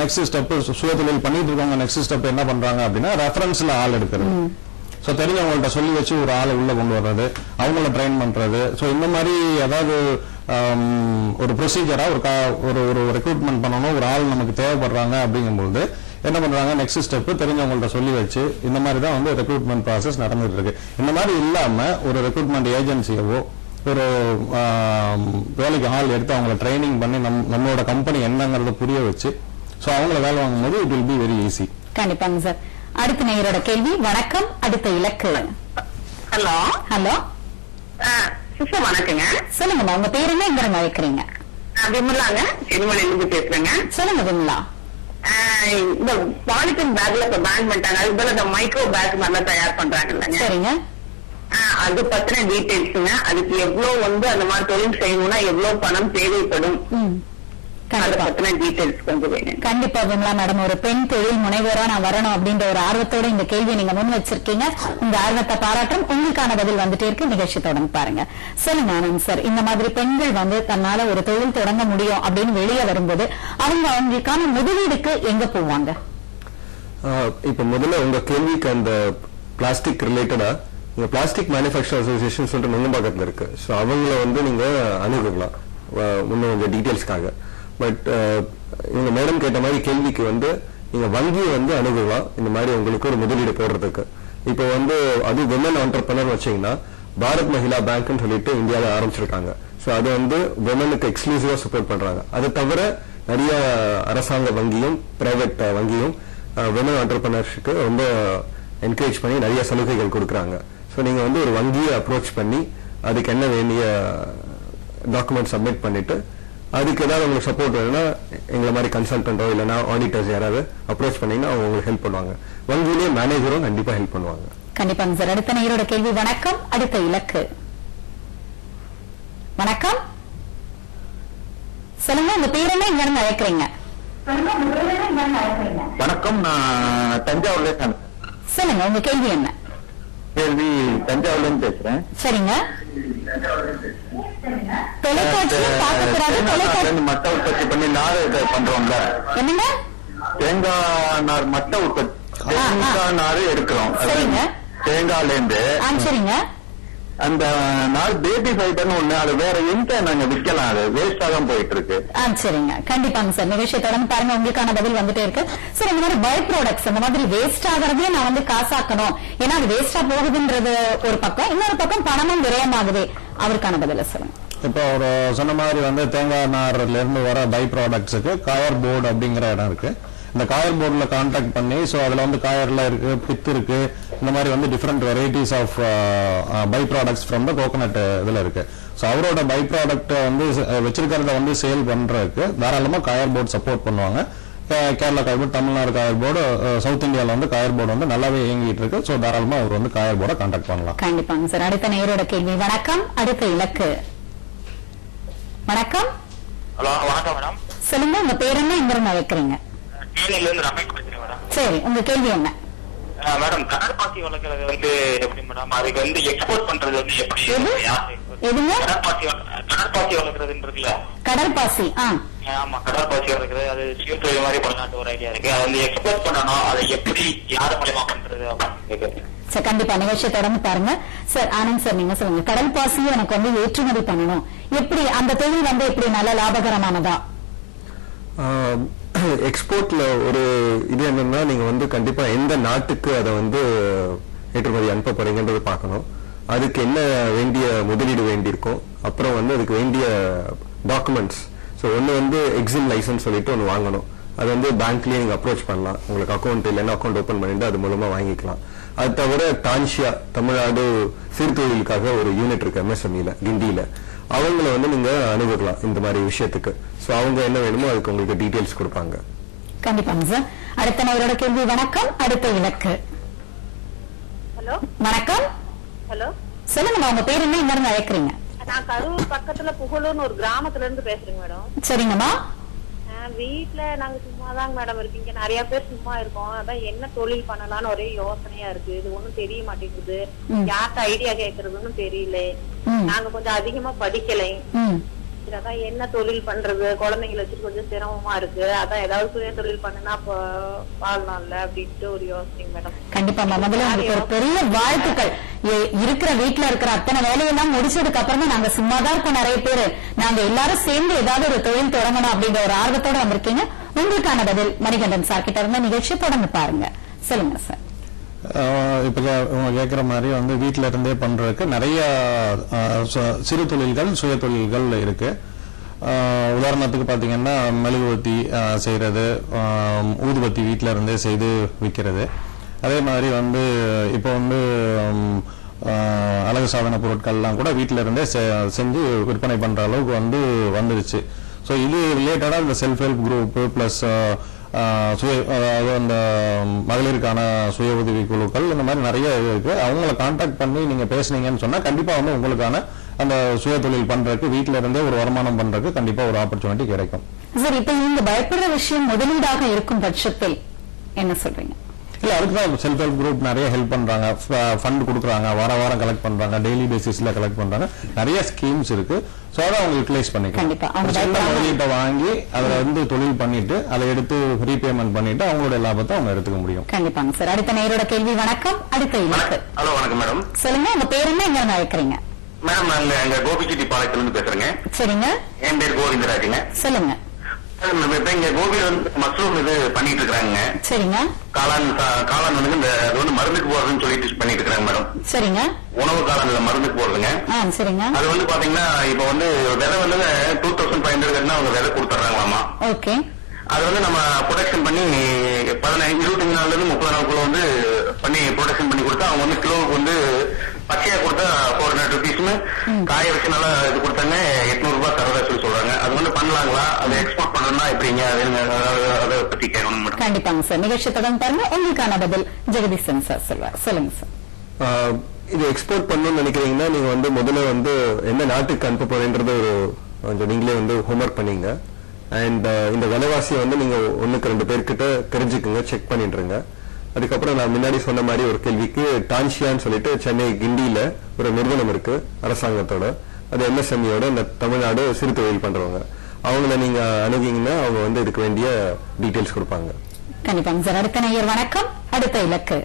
Next step சுய தொழில் பண்ணிட்டு இருக்கவங்க நெக்ஸ்ட் ஸ்டெப் என்ன பண்றாங்க அப்படின்னா ரெஃபரன்ஸ்ல ஆள் எடுக்கிறது. ஸோ தெரிஞ்சவங்கள்ட்ட சொல்லி வச்சு ஒரு ஆளை உள்ள கொண்டு வர்றது, அவங்கள ட்ரெயின் பண்றது. ஸோ இந்த மாதிரி அதாவது ஒரு ப்ரொசீஜரா ஒரு ரெக்ரூட்மெண்ட் பண்ணணும், ஒரு ஆள் நமக்கு தேவைப்படுறாங்க அப்படிங்கும்போது என்ன பண்றாங்க, நெக்ஸ்ட் ஸ்டெப் தெரிஞ்சவங்கள்ட்ட சொல்லி வச்சு இந்த மாதிரி தான் வந்து ரெக்ரூட்மெண்ட் ப்ராசஸ் நடந்துட்டு இருக்கு. இந்த மாதிரி இல்லாம ஒரு ரெக்ரூட்மெண்ட் ஏஜென்சியவோ ஒரு வேலைக்கு ஆள் எடுத்து அவங்கள ட்ரைனிங் பண்ணி நம்மளோட கம்பெனி என்னங்கிறத புரிய வச்சு ஸோ அவங்கள வேலை வாங்கும்போது it will be very easy. கண்டிப்பாங்க சார். அடுத்த நேயரோட கேள்வி. வணக்கம், அடுத்த இலக்கு. ஹலோ ஹலோ சிஸ்டர் வணக்கங்க. சொல்லுங்கம்மா, உங்க பேர் என்ன, எங்க இருந்து அழைக்கிறீங்க? விமலாங்க, சென்னிமலையிலிருந்து பேசுறேங்க. சொல்லுங்க விமலா. இந்த பாலித்தீன் பேக்ல இப்ப பேன் பண்ணிட்டாங்க, அது போல இந்த மைக்ரோ பேக் மாதிரிலாம் தயார் பண்றாங்க இல்லைங்க. சரிங்க. அது பத்தின டீடைல்ஸுங்க. அதுக்கு எவ்வளவு வந்து அந்த மாதிரி தொழில் செய்யணும்னா எவ்வளவு பணம் தேவைப்படும், அதை பத்தின டீடைல்ஸ் கொஞ்சம் வேணும். கண்டிப்பா விமலா மேடம், ஒரு பெண் தொழில் முனைவோரா நான் வரணும் அப்படின்ற ஒரு ஆர்வத்தோட இந்த கேள்வியை நீங்க முன் வச்சிருக்கீங்க. உங்க ஆர்வத்தை பாராட்டும். உங்களுக்கான பதில் வந்துட்டே இருக்கு, நிகழ்ச்சி தொடர்ந்து பாருங்க. சொல்லுங்க ஆனந்த் சார், இந்த மாதிரி பெண்கள் வந்து தன்னால ஒரு தொழில் தொடங்க முடியும் அப்படின்னு வெளியே வரும்போது அவங்களுக்கான முதலீடுக்கு எங்க போவாங்க? இப்ப முதல்ல உங்க கேள்விக்கு அந்த பிளாஸ்டிக் ரிலேட்டடா இந்த பிளாஸ்டிக் மேனுஃபேக்சர் அசோசியேஷன் சொல்லிட்டு நுங்கம்பாக்கத்துல இருக்கு. ஸோ அவங்கள வந்து நீங்க அணுகலாம் இன்னும் கொஞ்சம் டீட்டெயில்ஸ்க்காக. பட் இவங்க மேடம் கேட்ட மாதிரி கேள்விக்கு வந்து நீங்க வங்கியை வந்து அணுகலாம் இந்த மாதிரி உங்களுக்கு ஒரு முதலீடு போடுறதுக்கு. இப்போ வந்து அது விமன் ஆண்டர்பிரனர் வச்சீங்கன்னா பாரத் மஹிளா பேங்க்னு சொல்லிட்டு இந்தியாவில் ஆரம்பிச்சிருக்காங்க. ஸோ அது வந்து விமனுக்கு எக்ஸ்க்ளூசிவா சப்போர்ட் பண்றாங்க. அது தவிர நிறைய அரசாங்க வங்கியும் பிரைவேட் வங்கியும் விமன் ஆண்டர்பிரனர்ஷிப்க்கு ரொம்ப என்கரேஜ் பண்ணி நிறைய சலுகைகள் கொடுக்குறாங்க. ஸோ நீங்க வந்து ஒரு வங்கியை அப்ரோச் பண்ணி அதுக்கு என்ன வேண்டிய டாக்குமெண்ட் சப்மிட் பண்ணிட்டு அதுக்கு ஏதாவது உங்களுக்கு சப்போர்ட் வேணும்னா எங்களை மாதிரி கன்சல்டன்டோ இல்லைன்னா ஆடிட்டர்ஸ் யாராவது அப்ரோச் பண்ணீங்கன்னா அவங்க உங்களுக்கு ஹெல்ப் பண்ணுவாங்க. வங்கியிலேயே மேனேஜரும் கண்டிப்பா ஹெல்ப் பண்ணுவாங்க. கண்டிப்பாங்க சார். அடுத்த நேயரோட கேள்வி. வணக்கம், அடுத்த இலக்கு. வணக்கம், சொல்லுங்க உங்க பேர் என்ன, இங்க இருந்து அழைக்கிறீங்க? வணக்கம், நான் தஞ்சாவூர்ல இருக்கேன். சொல்லுங்க உங்க கேள்வி என்ன? கேள்வி தஞ்சாவூர்ல இருந்து பேசுறேன். சரிங்க. தொலைக்காட்சியில பார்க்கக்கூடாது. தொலைக்காட்சி மட்ட உற்பத்தி பண்ணி நார் பண்றோம்ல, என்னங்க? தேங்காய் நார் மட்ட உற்பத்தி, தேங்காய் நார் எடுக்கிறோம். சரிங்க. தேங்காய்ல இருந்து. சரிங்க. அந்த நாள் பேபி ஃபைபர்னு ஒண்ணு, அது வேற எங்க நாங்க விற்கலாம், அது வேஸ்டா தான் போயிட்டு இருக்கு. சரிங்க, கண்டிப்பாங்க சார். நிகழ்ச்சியை தொடர்ந்து பாருங்க, உங்களுக்கான பதில் வந்துட்டே இருக்கு. சார், இந்த மாதிரி பை ப்ராடக்ட்ஸ் அந்த மாதிரி வேஸ்ட் ஆகிறதே நான் வந்து காசாக்கணும், ஏன்னா அது வேஸ்டா போகுதுன்றது ஒரு பக்கம், இன்னொரு பக்கம் பணமும் விரயமாகுது, அவருக்கான பதில சொல்லுங்க. இப்போ ஒரு சொன்ன மாதிரி வந்து தேங்காய் நார்ல இருந்து வர பை ப்ராடக்ட்ஸுக்கு காயர் போர்டு அப்படிங்கிற இடம் இருக்கு. இந்த காயர் போர்டுல கான்டாக்ட் பண்ணி ஸோ அதுல வந்து காயர்ல இருக்கு, பித்து இருக்கு, இந்த மாதிரி வந்து different varieties of byproducts from the coconut இதுல இருக்கு. ஸோ அவரோட பை ப்ராடக்ட் வந்து வச்சிருக்கிறத வந்து சேல் பண்றதுக்கு தாராளமா காயர் போர்டு சப்போர்ட் பண்ணுவாங்க. Kerala coir board, Tamil Nadu coir board, south இந்தியாவில் வந்து காயர் போர்டு வந்து நல்லாவே இயங்கிட்டு இருக்கு. ஸோ தாராளமா அவர் வந்து காயர் போர்டை கான்டாக்ட் பண்ணலாம். கண்டிப்பாங்க சார். அடுத்த நேயரோட கேள்வி. வணக்கம், அடுத்த இலக்கு. வணக்கம். ஹலோ, வணக்கம் மேடம். சொல்லுங்க உங்க பேர் என்ன, எங்க இருந்து அழைக்கிறீங்க? சரி, உங்க கேள்வி என்ன? மேடம், கடற்பாசி வளர்க்கறது வந்து எப்படி மேடம், அதுக்கு வந்து எக்ஸ்போர்ட் பண்றது வந்து எப்படி? எதுங்க? கடற்பாசி வளர்க்கறதுன்றதுல. கடற்பாசி? ஆமா, கடற்பாசி வளர்க்கறது அது சுய தொழில் மாதிரி பண்ணலான்னு ஒரு ஐடியா இருக்கு. அது வந்து எக்ஸ்போர்ட் பண்ணணும், அதை எப்படி யாரு மூலமா பண்றது அப்படின்னு. சார், கண்டிப்பா நிகழ்ச்சியை தொடர்ந்து பாருங்க. சார், ஆனந்த் சார், நீங்க சொல்லுங்க, கடல் பாசியும் எனக்கு வந்து ஏற்றுமதி பண்ணணும், எப்படி அந்த தொழில் வந்து எப்படி நல்ல லாபகரமானதா? எக்ஸ்போர்ட்ல ஒரு இது என்னன்னா, நீங்க வந்து கண்டிப்பா எந்த நாட்டுக்கு அதை வந்து ஏற்றுமதி அனுப்ப போறீங்கன்றது பார்க்கணும். அதுக்கு என்ன வேண்டிய முதலீடு வேண்டியிருக்கும், அப்புறம் வந்து அதுக்கு வேண்டிய டாக்குமெண்ட்ஸ். ஸோ ஒன்று வந்து எக்ஸிம் லைசன்ஸ் சொல்லிட்டு ஒன்று வாங்கணும். அது வந்து பேங்க்லயே நீங்க அப்ரோச் பண்ணலாம். உங்களுக்கு அக்கௌண்ட் இல்லைன்னா அக்கௌண்ட் ஓப்பன் பண்ணிட்டு அது மூலமா வாங்கிக்கலாம். அது தவிர டான்ஷியா தமிழ்நாடு சிறுதொழிலுக்காக ஒரு யூனிட் இருக்கு MSME கிண்டியில, அவங்கள வந்து நீங்க அணுகலாம் இந்த மாதிரி விஷயத்துக்கு. சோ அவங்க என்ன வேணுமோ அதுக்கு உங்களுக்கு டீடைல்ஸ் கொடுப்பாங்க. கண்டிப்பாங்க சார். அடுத்த நேயரோட கேள்வி. வணக்கம், அடுத்த இலக்கு. ஹலோ. வணக்கம். ஹலோ, சொல்லுங்க உங்க பேர் என்ன, இங்க இருந்து அழைக்கிறீங்க? நான் கரூர் பக்கத்துல புகழூர்னு ஒரு கிராமத்துல இருந்து பேசுறேங்க மேடம். சரிங்கம்மா. வீட்டுல நாங்க சும்மாதாங்க மேடம் இருக்கீங்க, நிறைய பேர் சும்மா இருக்கோம். அதான் என்ன தொழில் பண்ணலாம்னு ஒரே யோசனையா இருக்கு. இது ஒண்ணும் தெரிய மாட்டேங்குது, யார்கிட்ட ஐடியா கேக்குறதுன்னு தெரியல. நாங்க கொஞ்சம் அதிகமா படிக்கலை, யோசிக்கிறேன். அதான் என்ன தொழில் பண்றது, குழந்தைங்களை வச்சுட்டு கொஞ்சம் சிரமமா இருக்கு. அதான் ஏதாவது சுய தொழில் பண்ணுனா அப்ப வாழலாம்ல அப்படின்ட்டு ஒரு யோசனை மேடம். கண்டிப்பா முதல்ல உங்களுக்கு ஒரு பெரிய வாழ்த்துக்கள். இருக்கிற வீட்டுல இருக்கிற அத்தனை வேலையெல்லாம் முடிச்சதுக்கு அப்புறமா நாங்க சும்மாதான் இருக்கோம் நிறைய பேரு, நாங்க எல்லாரும் சேர்ந்து ஏதாவது ஒரு தொழில் தொடங்கணும் அப்படிங்கிற ஒரு ஆர்வத்தோட வந்திருக்கீங்க. உங்களுக்கான பதில் மணிகண்டன் சார் கிட்ட இருந்த நிகழ்ச்சி தொடர்ந்து பாருங்க. சொல்லுங்க சார். இப்ப கேட்கிற மாதிரி வந்து வீட்டில இருந்தே பண்றதுக்கு நிறைய சிறு தொழில்கள் சுய தொழில்கள் இருக்கு. உதாரணத்துக்கு பாத்தீங்கன்னா மெழுகுவத்தி செய்யறது, ஊதுபத்தி வீட்டில இருந்தே செய்து விற்கிறது. அதே மாதிரி வந்து இப்போ வந்து அழகு சாதன பொருட்கள்லாம் கூட வீட்டில இருந்தே செஞ்சு விற்பனை பண்ற அளவுக்கு வந்து வந்துருச்சு. ஸோ இது ரிலேட்டடா இந்த செல்ஃப் ஹெல்ப் குரூப் பிளஸ் அதாவது அந்த மகளிருக்கான சுய உதவி குழுக்கள் இந்த மாதிரி நிறைய இருக்கு. அவங்கள கான்டாக்ட் பண்ணி நீங்க பேசுனீங்கன்னு சொன்னா கண்டிப்பா வந்து உங்களுக்கான அந்த சுய தொழில் பண்றதுக்கு வீட்டுல இருந்தே ஒரு வருமானம் பண்றதுக்கு கண்டிப்பா ஒரு ஆப்பர்ச்சுனிட்டி கிடைக்கும். சார், இப்ப நீங்க பயப்படுற விஷயம் முதலீடாக இருக்கும் பட்சத்தில் என்ன சொல்றீங்க? இல்ல, அதுக்குதான் செல்ஃப் ஹெல்ப் குரூப் நிறைய ஹெல்ப் பண்றாங்க, ஃபண்ட் கொடுக்குறாங்க, வாரம் கலெக்ட் பண்றாங்க, டெய்லி பேசிஸ்ல கலெக்ட் பண்றாங்க, நிறைய ஸ்கீம்ஸ் இருக்கு. சோ அதை அவங்க யூட்டிலைஸ் பண்ணிக்கலாம். முதலீட்டை வாங்கி அதுல வந்து தொழில் பண்ணிட்டு அதை எடுத்து ரீபேமெண்ட் பண்ணிட்டு அவங்களுடைய லாபத்தை அவங்க எடுத்துக்க முடியும். கண்டிப்பாங்க சார். அடுத்த நேரோட கேள்வி. வணக்கம். அடுத்த இலக்கு. ஹலோ, வணக்கம் மேடம். சொல்லுங்க, உங்க பேர் என்ன, எங்க அழைக்கிறீங்க? மேடம், நாங்க எங்க கோபிச்செட்டி பாளையத்துல பேசுறேங்க. சரிங்க. என் பேர் கோவிந்தராஜுங்க. சொல்லுங்க. இப்ப இங்க கோபி வந்து மஷ்ரூம் இது பண்ணிட்டு இருக்காங்க. சரிங்க. காளான் வந்து இந்த அது வந்து மருந்துக்கு போறதுன்னு சொல்லிட்டு பண்ணிட்டு இருக்காங்க மேடம். சரிங்க. உணவு காளான்ல மருந்துக்கு போறதுங்க. சரிங்க. அது வந்து பாத்தீங்கன்னா இப்ப வந்து விதை வந்து 2500 அவங்க விதை கொடுத்துறாங்களாமா. ஓகே. அது வந்து நம்ம ப்ரொடக்ஷன் பண்ணி 25 நாள்ல இருந்து 30 நாளுக்குள்ள வந்து பண்ணி ப்ரொடக்ஷன் பண்ணி கொடுத்தா அவங்க வந்து கிலோவுக்கு வந்து பச்சையா கொடுத்தா 400 rupeesன்னு, காய வச்சு நல்லா இது கொடுத்தாங்க 800 ரூபாய் தரதா சொல்லி சொல்றாங்க. அது வந்து பண்ணலாங்களா? அதை எக்ஸ்போர்ட் பண்ணணும்னா எப்படிங்க? அதை பத்தி கேட்கணும் மேடம். கண்டிப்பாங்க சார். நிகழ்ச்சி தொடர்ந்து பாருங்க. உங்களுக்கான பதில் ஜெகதீசன் சார் சொல்லுவார். சொல்லுங்க சார். இது எக்ஸ்போர்ட் பண்ணணும்னு நினைக்கிறீங்கன்னா நீங்க வந்து முதல்ல வந்து என்ன நாட்டுக்கு அனுப்ப போறேன்றது ஒரு கொஞ்சம் நீங்களே வந்து ஹோம்ஒர்க் பண்ணீங்க. அண்ட் இந்த விலைவாசியை வந்து நீங்க 1-2 பேர்கிட்ட தெரிஞ்சுக்குங்க, செக் பண்ணிட்டுருங்க. அதுக்கப்புறம் நான் முன்னாடி சொன்ன மாதிரி ஒரு கேள்விக்கு டான்ஷியான்னு சொல்லிட்டு சென்னை கிண்டியில ஒரு நிறுவனம் இருக்கு அரசாங்கத்தோட, அது MSMEயோட இந்த தமிழ்நாடு சிறு தொழில் பண்றவங்க, அவங்கள நீங்க அணுகிங்கன்னா அவங்க வந்து இதுக்கு வேண்டிய டீடைல்ஸ் கொடுப்பாங்க. கண்டிப்பாங்க சார். அடுத்த நேயர். வணக்கம். அடுத்த இலக்கு.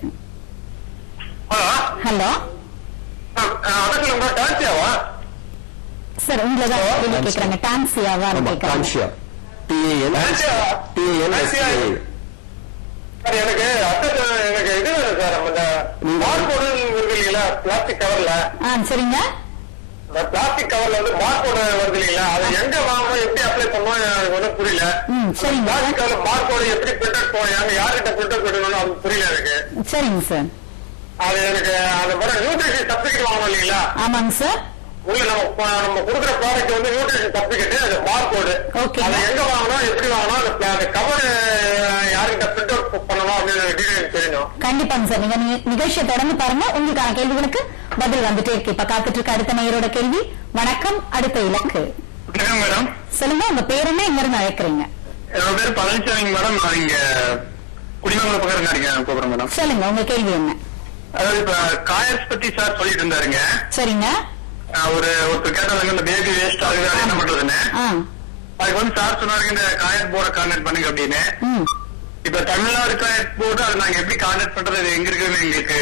ஹலோ சார், உங்களை தான் கேட்கறாங்க. டான்சியாவா கேட்கறாங்க. எனக்கு இது சார், அந்த பார்கோடு வருது இல்லைங்களா பிளாஸ்டிக் கவர்ல. சரிங்க. பிளாஸ்டிக் கவர்ல வந்து பார்கோடு வருது இல்லைங்களா, அதை எங்க வாங்கணும், எப்படி அப்ளை பண்ணணும் எனக்கு ஒன்றும் புரியல. பிளாஸ்டிக் கவர்ல பார்கோடு எப்படி பிரிண்ட் போயாங்க, யார்கிட்ட பிரிண்ட் போடணும் அது புரியல எனக்கு. சரிங்க சார். அது எனக்கு அந்த மாதிரி நியூட்ரிஷன் சர்டிபிகேட் வாங்கணும் இல்லைங்களா? ஆமாங்க சார். உள்ள நம்ம கொடுக்குற ப்ராடக்ட் வந்து நியூட்ரிஷன் சர்டிபிகேட், அது பார்கோடு. அதை எங்க வாங்கணும், எப்படி வாங்கணும், அந்த கவர் யார்கிட்ட பிரிண்ட் அவுட் பண்ணணும் அப்படின்னு டீடைல்ஸ் தெரியணும். கண்டிப்பாங்க சார். நீங்க நிகழ்ச்சியை தொடர்ந்து பாருங்க. உங்களுக்கான கேள்விகளுக்கு பதில் வந்துட்டே இருக்கு. இப்ப காத்துட்டு இருக்க அடுத்த நேயரோட கேள்வி. வணக்கம். அடுத்த இலக்கு. மேடம் சொல்லுங்க, உங்க பேர் என்ன, எங்க இருந்து அழைக்கிறீங்க? என்னோட பேர் பழனிசாமி மேடம். நான் இங்க குடிமங்கலம் பக்கம் இருக்கேன் கூப்பிடுறேன் மேடம். சொல்லுங்க, உங்க கேள்வி என்ன? அதாவது இப்ப காயர்ஸ் பத்தி சார் சொல்லிட்டு இருந்தாருங்க. சரிங்க. ஒருத்தர் கேட்டாங்க இந்த பேபி வேஸ்ட் ஆகுது அது என்ன பண்றதுன்னு. அதுக்கு வந்து சார் சொன்னாருங்க இந்த காயர் போர்டை கான்டாக்ட் பண்ணுங்க அப்படின்னு. இப்ப தமிழ்நாடு காயர் போர்டு அதை நாங்க எப்படி கான்டாக்ட் பண்றது, எங்க இருக்குன்னு எங்களுக்கு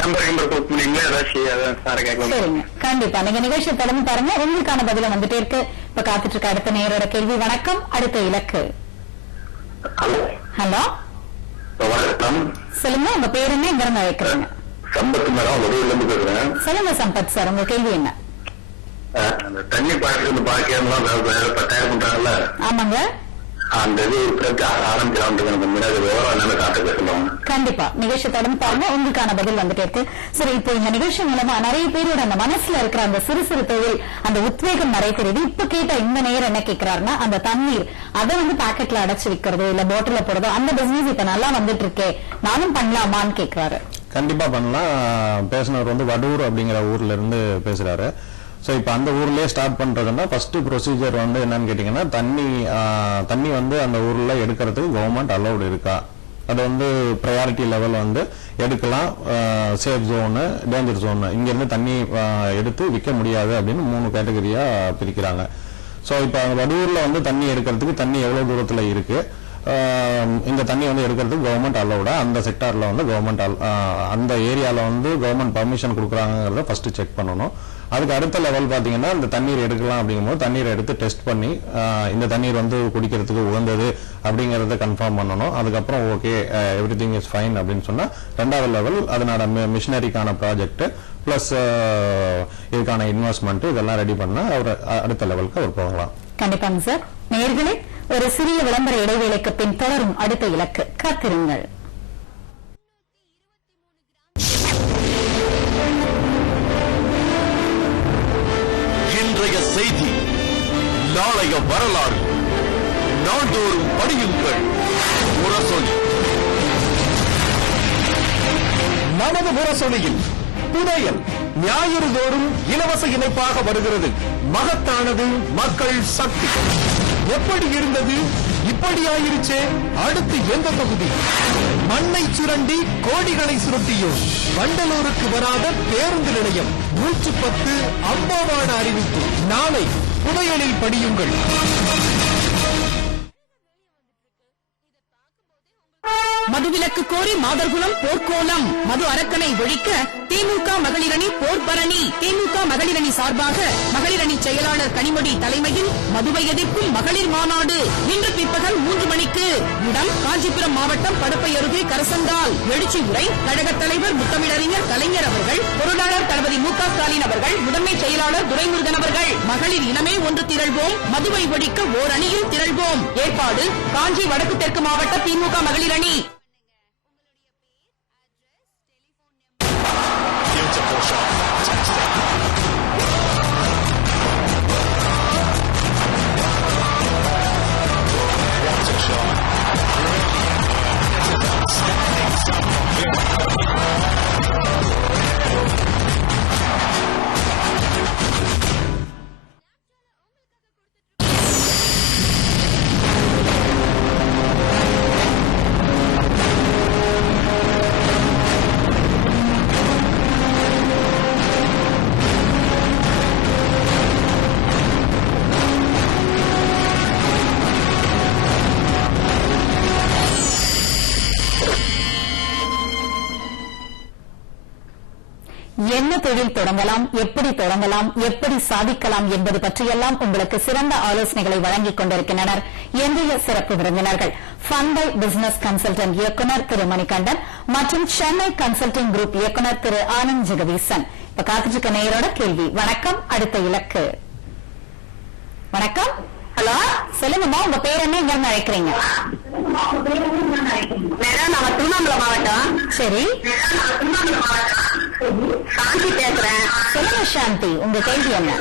நம்பர் கொடுக்க முடியுங்களா? ஏதாச்சும் சார் கேட்கலாம். கண்டிப்பா நீங்க நிகழ்ச்சியை தொடர்ந்து பாருங்க. உங்களுக்கான பதில வந்துட்டே இருக்கு. இப்ப காத்துட்டு இருக்க அடுத்த நேயரோட கேள்வி. வணக்கம். அடுத்த இலக்கு. ஹலோ வணக்கம். சொல்லுங்க, உங்க பேர் என்ன, எங்க இருந்து அழைக்கிறீங்க? சம்பத் மேடம், வெளியில இருந்து பேசுறேன். சொல்லுங்க சம்பத் சார், உங்க கேள்வி என்ன? தண்ணி பாய்ச்சி பாக்கியெல்லாம் தயார் பண்றாங்கல்ல. ஆமாங்க. அந்த இது ஆரம்பிக்கலாம். கண்டிப்பா நிகழ்ச்சி தொடர்ந்து பாருங்க. உங்களுக்கான பதில் வந்துட்டே இருக்கு. சரி, இப்போ இந்த நிகழ்ச்சி மூலமா நிறைய பேரோட அந்த மனசுல இருக்கிற அந்த சிறு சிறு தொழில் அந்த உத்வேகம் நிறைய தெரியுது. இப்ப கேட்ட இந்த நேரம் என்ன கேட்கிறாருன்னா, அந்த தண்ணீர் அதை வந்து பாக்கெட்ல அடைச்சு விற்கிறது இல்ல பாட்டில போடுறதோ அந்த பிசினஸ் இப்ப நல்லா வந்துட்டு இருக்கே, நானும் பண்ணலாமான்னு கேட்கிறாரு. கண்டிப்பா பண்ணலாம். பேசினவர் வந்து வடூர் அப்படிங்கிற ஊர்ல இருந்து பேசுறாரு. ஸோ இப்போ அந்த ஊர்லயே ஸ்டார்ட் பண்றதுன்னா ஃபர்ஸ்ட் ப்ரொசீஜர் வந்து என்னன்னு கேட்டீங்கன்னா, தண்ணி வந்து அந்த ஊர்ல எடுக்கிறதுக்கு கவர்மெண்ட் அலௌடு இருக்கா, அது வந்து ப்ரையாரிட்டி லெவல் வந்து எடுக்கலாம். சேஃப் ஜோனு, டேஞ்சர் ஜோனு, இங்க இருந்து தண்ணி எடுத்து விற்க முடியாது அப்படின்னு 3 கேட்டகரியா பிரிக்கிறாங்க. ஸோ இப்போ வடூர்ல வந்து தண்ணி எடுக்கிறதுக்கு தண்ணி எவ்வளவு தூரத்துல இருக்கு, இந்த தண்ணி வந்து எடுக்கிறதுக்கு கவர்மெண்ட் அலோடா, அந்த செக்டார்ல வந்து கவர்மெண்ட் அந்த ஏரியால வந்து கவர்மெண்ட் பர்மிஷன் கொடுக்குறாங்கிறத ஃபர்ஸ்ட் செக் பண்ணணும். அதுக்கு அடுத்த லெவல் பாத்தீங்கன்னா இந்த தண்ணீர் எடுக்கலாம் அப்படிங்கும்போது தண்ணீரை எடுத்து டெஸ்ட் பண்ணி இந்த தண்ணீர் வந்து குடிக்கிறதுக்கு உகந்தது அப்படிங்கறத கன்ஃபார்ம் பண்ணணும். அதுக்கப்புறம் ஓகே எவ்ரிதிங் இஸ் ஃபைன் அப்படின்னு சொன்னா ரெண்டாவது லெவல் அதனோட மிஷினரிக்கான ப்ராஜெக்ட் பிளஸ் இதுக்கான இன்வெஸ்ட்மெண்ட் இதெல்லாம் ரெடி பண்ணா அவர் அடுத்த லெவலுக்கு அவர் போகலாம். கண்டிப்பாங்க சார். நேயர்களே, ஒரு சிறிய விளம்பர இடைவேளைக்கு பின் தொடரும் அடுத்த இலக்கு. காத்திருங்கள். இன்றைய செய்தி, நாளைய வரலாறு, நாள்தோறும் படியுங்கள். முரசொலி. நமது முரசொலியில் புதையல் ஞாயிறு தோறும் இலவச இணைப்பாக வருகிறது. மகத்தானது மக்கள் சக்தி. எப்படி இருந்தது, இப்படியாயிருச்சே, அடுத்து எந்த தொகுதி? மண்ணை சுரண்டி கோடிகளை சுருட்டியோ வண்டலூருக்கு வராத பேருந்து நிலையம் 110 அம்பாவான அறிவிப்பு. நாளை புதையலில் படியுங்கள். மதுவிலக்கு கோரி மாதர்குளம் போர்க்கோலம். மது அரக்கனை ஒழிக்க திமுக மகளிரணி போர்பரணி. திமுக மகளிரணி சார்பாக மகளிரணி செயலாளர் கனிமொழி தலைமையில் மதுவை எதிர்க்கும் மகளிர் மாநாடு இன்று பிற்பகல் 3 மணிக்கு. இடம் காஞ்சிபுரம் மாவட்டம் படப்பை அருகே கரசங்கால். எழுச்சி உரை கழக தலைவர் முத்தமிழறிஞர் கலைஞர் அவர்கள், பொருளாளர் தளபதி மு க ஸ்டாலின் அவர்கள், முதன்மை செயலாளர் துரைமுருகன் அவர்கள். மகளிர் இனமே ஒன்று திரள்வோம், மதுவை ஒழிக்க ஓர் அணியில் திரள்வோம். ஏற்பாடு காஞ்சி வடக்கு தெற்கு மாவட்ட திமுக மகளிரணி. என்ன தொழில் தொடங்கலாம், எப்படி தொடங்கலாம், எப்படி சாதிக்கலாம் என்பது பற்றியெல்லாம் உங்களுக்கு சிறந்த ஆலோசனைகளை வழங்கிக் கொண்டிருக்கின்றனர் இன்றைய சிறப்பு விருந்தினர்கள். ஃபண்டை பிசினஸ் கன்சல்டன்ட் இயக்குநர் திரு மணிகண்டன் மற்றும் சென்னை கன்சல்டிங் குரூப் இயக்குநர் திரு ஆனந்த் ஜெகதீசன். இப்ப காத்துட்டு இருக்க நேயரோட கேள்வி. வணக்கம். அடுத்த இலக்கு. வணக்கம். ஹலோ, சொல்லுங்கம்மா, உங்க பேர் என்ன, எங்க அழைக்கிறீங்க? திருவண்ணாமலை மாவட்டம். சரி, சாந்தி பேசுறேன். சொல்லுங்க சாந்தி, உங்க கேள்வி என்ன?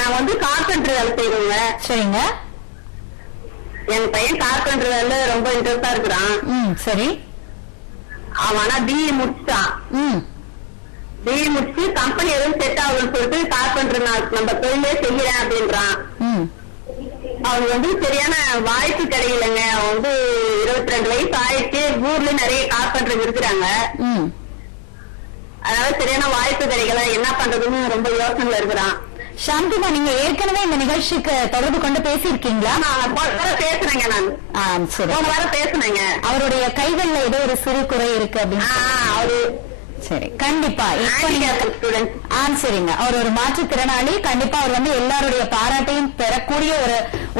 நான் வந்து கார்பெண்டர் வேலை செய்யறேங்க. சரிங்க. என் பையன் கார்பெண்டர் வேலை ரொம்ப இன்ட்ரெஸ்டா இருக்கிறான். சரி. அவன் ஆனா பிஇ முடிச்சுட்டான். பிஇ முடிச்சு கம்பெனி எதுவும் செட் ஆகுதுன்னு சொல்லிட்டு கார்பெண்டர் நான் நம்ம தொழிலே செய்யறேன் அப்படின்றான். அவனுக்கு வந்து சரியான வாய்ப்பு கிடைக்கலங்க. அவன் வந்து 22 வயசு ஆயிடுச்சு. ஊர்ல நிறைய கார்பெண்டர் இருக்கிறாங்க. அதனால சரியான வாய்ப்பு கிடைக்கல. என்ன பண்றதுன்னு ரொம்ப யோசனைல இருக்கிறான். சாந்திமா, நீங்க ஏற்கனவே இந்த நிகழ்ச்சிக்கு தொடர்பு கொண்டு பேசியிருக்கீங்களா? பேசுறேங்க. நான் போன வாரம் பேசுனேங்க. அவருடைய கைகள்ல ஏதோ ஒரு சிறு குறை இருக்கு அப்படின்னு. அவரு சரி, கண்டிப்பா. சரிங்க, அவர் ஒரு மாற்றுத்திறனாளி. கண்டிப்பா அவர் வந்து எல்லாருடைய பாராட்டையும் பெறக்கூடிய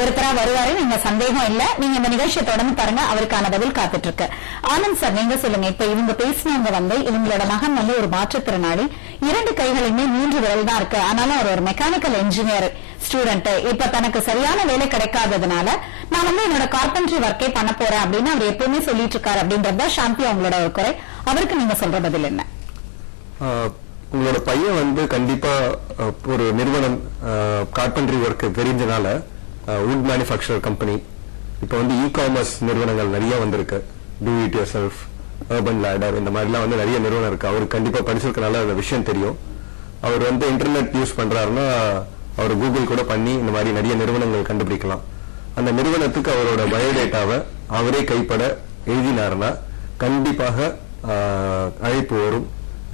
ஒருத்தரா வருவாரு, நீங்க சந்தேகம் இல்ல. நீங்க இந்த நிகழ்ச்சியை தொடர்ந்து பாருங்க, அவருக்கான பதில் காத்துட்டு இருக்கு. ஆனந்த் சார், நீங்க சொல்லுங்க. இப்ப இவங்க பேசினவங்க வந்து இவங்களோட மகன் வந்து ஒரு மாற்றுத்திறனாளி, 2 கைகளுமே 3 விரல் தான் இருக்கு. ஆனாலும் அவர் ஒரு மெக்கானிக்கல் இன்ஜினியர் ஸ்டூடெண்ட். இப்ப தனக்கு சரியான வேலை கிடைக்காததுனால நான் வந்து என்னோட கார்பென்ட்ரி ஒர்க்கே பண்ண போறேன் அப்படின்னு அவர் எப்பவுமே சொல்லிட்டு இருக்காரு அப்படின்றத சாந்தி அவங்களோட ஒரு குறை. அவருக்கு நீங்க சொல்ற பதில் என்ன? உங்களோட பையன் வந்து கண்டிப்பா ஒரு நிறுவனம் கார்பென்ட்ரி ஒர்க் தெரிஞ்சனால வுட் மேனுஃபேக்சர் கம்பெனி, இப்ப வந்து இ-காமர்ஸ் நிறுவனங்கள் நிறைய வந்திருக்கு. Do it yourself, Urban Ladder, இந்த மாதிரிலாம் வந்து நிறைய நிறுவனம் இருக்கு. அவருக்கு கண்டிப்பா படிச்சிருக்கனால அந்த விஷயம் தெரியும். அவர் வந்து இன்டர்நெட் யூஸ் பண்றாருன்னா அவர் கூகுள் கூட பண்ணி இந்த மாதிரி நிறைய நிறுவனங்கள் கண்டுபிடிக்கலாம். அந்த நிறுவனத்துக்கு அவரோட பயோடேட்டாவை அவரே கைப்பட எழுதினாருன்னா கண்டிப்பாக அழைப்பு வரும்.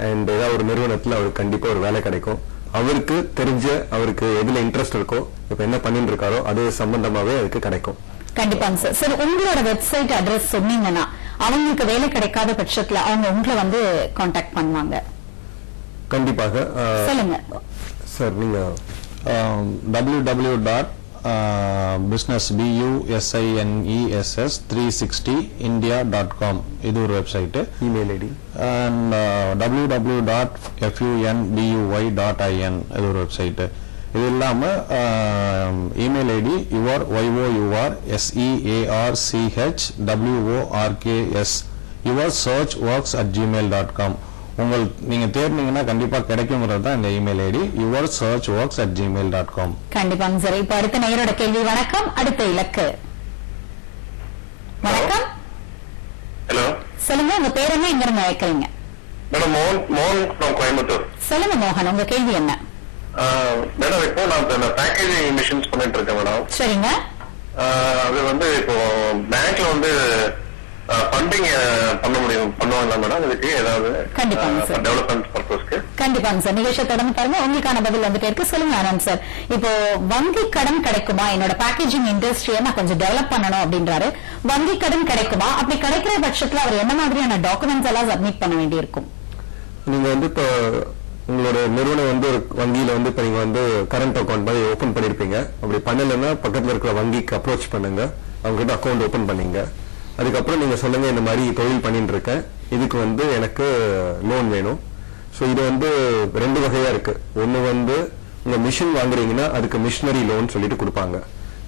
அண்ட் ஏதாவது ஒரு நிறுவனத்தில் அவருக்கு கண்டிப்பா ஒரு வேலை கிடைக்கும். அவருக்கு தெரிஞ்ச அவருக்கு எதுல இன்ட்ரெஸ்ட் இருக்கோ இப்ப என்ன பண்ணிட்டு இருக்காரோ அது சம்பந்தமாவே அதுக்கு கிடைக்கும். கண்டிப்பாங்க சார். சார் உங்களோட வெப்சைட் அட்ரஸ் சொன்னீங்கன்னா அவங்களுக்கு வேலை கிடைக்காத பட்சத்துல அவங்க உங்களை வந்து கான்டாக்ட் பண்ணுவாங்க. கண்டிப்பாக சொல்லுங்க சார். நீங்க www.business360india.com இது ஒரு website, email ID. And www.funbuy.in இது ஒரு வெப்சைட். இது இல்லாம இமெயில் ஐடி yoursearchworks@gmail.com. நீங்க தேர்ந்தீங்கன்னா கண்டிப்பா கிடைக்குங்கிறது தான் இந்த இமெயில் ஐடி yoursearchworks@gmail.com. கண்டிப்பாங்க சார். இப்ப அடுத்த நேயரோட கேள்வி. வணக்கம், அடுத்த இலக்கு. வணக்கம். ஹலோ, சொல்லுங்க, உங்க பேர் என்ன, எங்க இருந்து அழைக்கிறீங்க? மேடம் மோகன் ஃப்ரம் கோயம்புத்தூர். சொல்லுங்க மோகன், உங்க கேள்வி என்ன? மேடம் இப்போ நான் பேக்கேஜிங் மிஷின்ஸ் பண்ணிட்டு இருக்கேன் மேடம். சரிங்க. அது வந்து இப்போ பேங்க்ல வந்து ஃபண்டிங் பண்ணுவாங்களா மேடம்? இதுக்கு ஏதாவது கண்டிப்பாங்க சார், டெவலப்மெண்ட் பர்பஸ்க்கு. கண்டிப்பாங்க சார். நிகழ்ச்சியை தொடர்ந்து பாருங்க, உங்களுக்கான பதில் வந்துட்டு இருக்கு. சொல்லுங்க ஆனந்த் சார், இப்போ வங்கி கடன் கிடைக்குமா? என்னோட பேக்கேஜிங் இண்டஸ்ட்ரியை நான் கொஞ்சம் டெவலப் பண்ணணும் அப்படின்றாரு. வங்கி கடன் கிடைக்குமா? அப்படி கிடைக்கிற பட்சத்துல அவர் என்ன மாதிரியான டாக்குமெண்ட்ஸ் எல்லாம் சப்மிட் பண்ண வேண்டி இருக்கும்? நீங்க வந்து இப்போ உங்களோட நிறுவனம் வந்து ஒரு வங்கியில வந்து இப்ப நீங்க வந்து கரண்ட் அக்கௌண்ட் மாதிரி ஓபன் பண்ணிருப்பீங்க. அப்படி பண்ணலன்னா பக்கத்துல இருக்கிற வங்கிக்கு அப்ரோச் பண்ணுங்க, அவங்க கிட்ட அக்கௌண்ட் ஓபன் பண்ணீங்க. அதுக்கப்புறம் நீங்க சொல்லுங்க, இந்த மாதிரி தொழில் பண்ணிட்டு இருக்கேன், இதுக்கு வந்து எனக்கு லோன் வேணும். ஸோ இது வந்து ரெண்டு வகையா இருக்கு. ஒன்னு வந்து உங்க மிஷின் வாங்குறீங்கன்னா அதுக்கு மிஷினரி லோன் சொல்லிட்டு கொடுப்பாங்க.